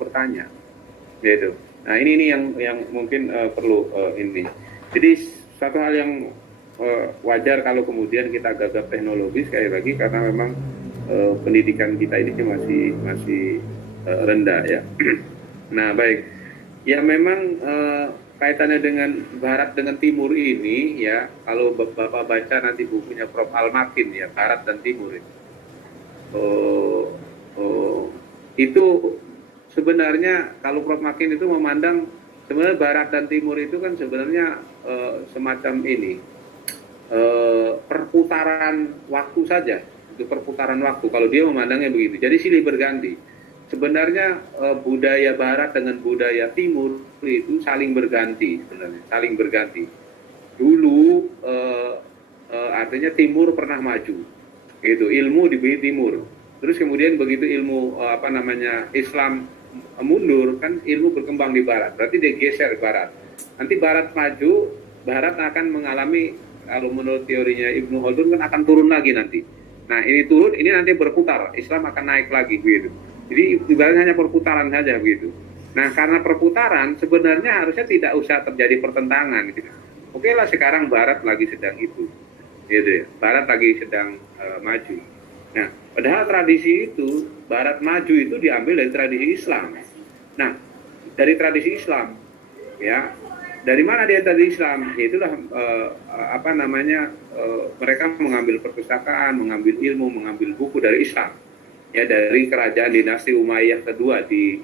bertanya, gitu. Nah ini yang mungkin perlu ini. Jadi satu hal yang wajar kalau kemudian kita gagap teknologi sekali lagi karena memang pendidikan kita ini masih rendah ya. Nah baik, ya memang kaitannya dengan Barat dengan Timur ini ya, kalau Bapak baca nanti bukunya Prof. Al-Makin ya, Barat dan Timur itu sebenarnya kalau Prof. Makin itu memandang sebenarnya Barat dan Timur itu kan sebenarnya semacam ini perputaran waktu saja, itu perputaran waktu kalau dia memandangnya begitu. Jadi silih berganti. Sebenarnya budaya Barat dengan budaya Timur itu saling berganti sebenarnya, saling berganti. Dulu artinya Timur pernah maju, itu ilmu di Timur. Terus kemudian begitu ilmu Islam mundur kan ilmu berkembang di Barat, berarti dia geser ke Barat. Nanti Barat maju, Barat akan mengalami, kalau menurut teorinya Ibnu Khaldun kan akan turun lagi nanti. Nah ini turun, ini nanti berputar, Islam akan naik lagi begitu. Jadi ibaratnya hanya perputaran saja begitu. Nah karena perputaran sebenarnya harusnya tidak usah terjadi pertentangan gitu. Oke lah sekarang Barat lagi sedang itu, gitu ya. Barat lagi sedang maju. Nah padahal tradisi itu Barat maju itu diambil dari tradisi Islam. Nah dari tradisi Islam ya, dari mana dia tradisi Islam? Itulah mereka mengambil perpustakaan, mengambil ilmu, mengambil buku dari Islam. Ya dari kerajaan dinasti Umayyah kedua di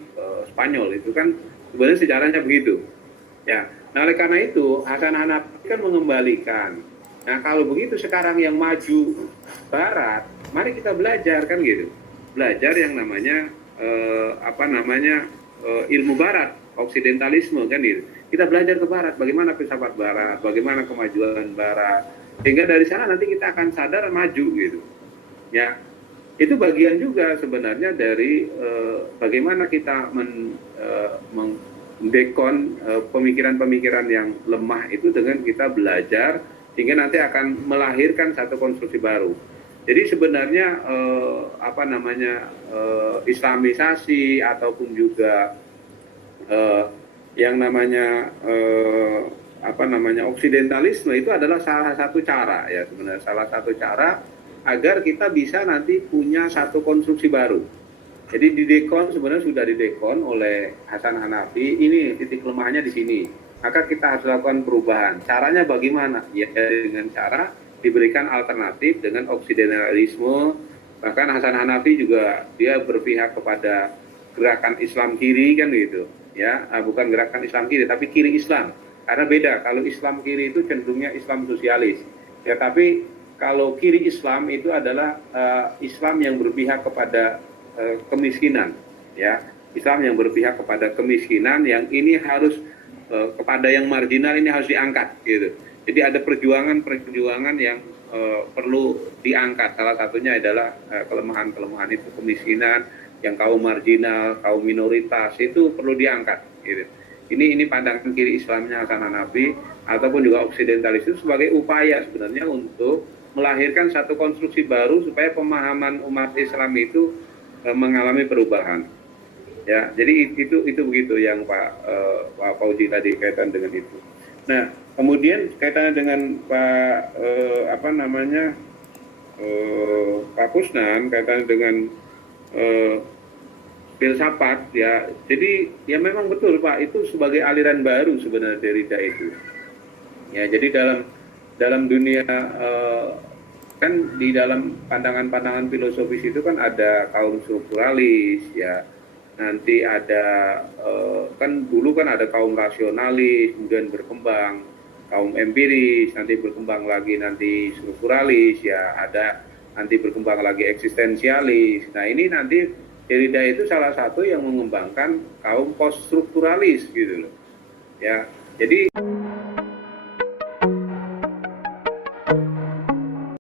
Spanyol itu kan sebenarnya sejarahnya begitu. Ya, nah oleh karena itu Hasan Hanafi kan mengembalikan. Nah kalau begitu sekarang yang maju Barat, mari kita belajar kan gitu, belajar yang namanya ilmu Barat, oksidentalisme kan gitu. Kita belajar ke Barat, bagaimana filsafat Barat, bagaimana kemajuan Barat, sehingga dari sana nanti kita akan sadar maju gitu. Ya. Itu bagian juga sebenarnya dari bagaimana kita mendekon pemikiran-pemikiran yang lemah itu dengan kita belajar sehingga nanti akan melahirkan satu konstruksi baru. Jadi sebenarnya Islamisasi ataupun juga yang namanya oksidentalisme itu adalah salah satu cara ya, sebenarnya salah satu cara agar kita bisa nanti punya satu konstruksi baru. Jadi sebenarnya sudah didekon oleh Hasan Hanafi, ini titik lemahnya di sini. Maka kita harus lakukan perubahan. Caranya bagaimana? Ya dengan cara diberikan alternatif dengan oksidentalisme. Bahkan Hasan Hanafi juga dia berpihak kepada gerakan Islam kiri kan gitu. Ya, bukan gerakan Islam kiri tapi kiri Islam. Karena beda, kalau Islam kiri itu cenderungnya Islam sosialis. Ya, tapi kalau kiri Islam itu adalah Islam yang berpihak kepada kemiskinan, ya. Islam yang berpihak kepada kemiskinan, yang ini harus kepada yang marginal ini harus diangkat, gitu. Jadi ada perjuangan yang perlu diangkat. Salah satunya adalah kelemahan itu, kemiskinan, yang kaum marginal, kaum minoritas itu perlu diangkat, gitu. Ini pandangan kiri Islamnya Hasan Hanafi ataupun juga oksidentalis itu sebagai upaya sebenarnya untuk melahirkan satu konstruksi baru supaya pemahaman umat Islam itu mengalami perubahan. Ya, jadi itu begitu yang Pak Fauzi tadi kaitan dengan itu. Nah, kemudian kaitannya dengan Pak Kusnan kaitannya dengan filsafat ya. Jadi ya memang betul Pak, itu sebagai aliran baru sebenarnya Derrida itu. Ya, jadi dalam dunia kan di dalam pandangan-pandangan filosofis itu kan ada kaum strukturalis ya, nanti ada kan dulu kan ada kaum rasionalis, kemudian berkembang kaum empiris, nanti berkembang lagi nanti strukturalis ya, ada nanti berkembang lagi eksistensialis. Nah ini nanti Derrida itu salah satu yang mengembangkan kaum poststrukturalis gitu loh ya. Jadi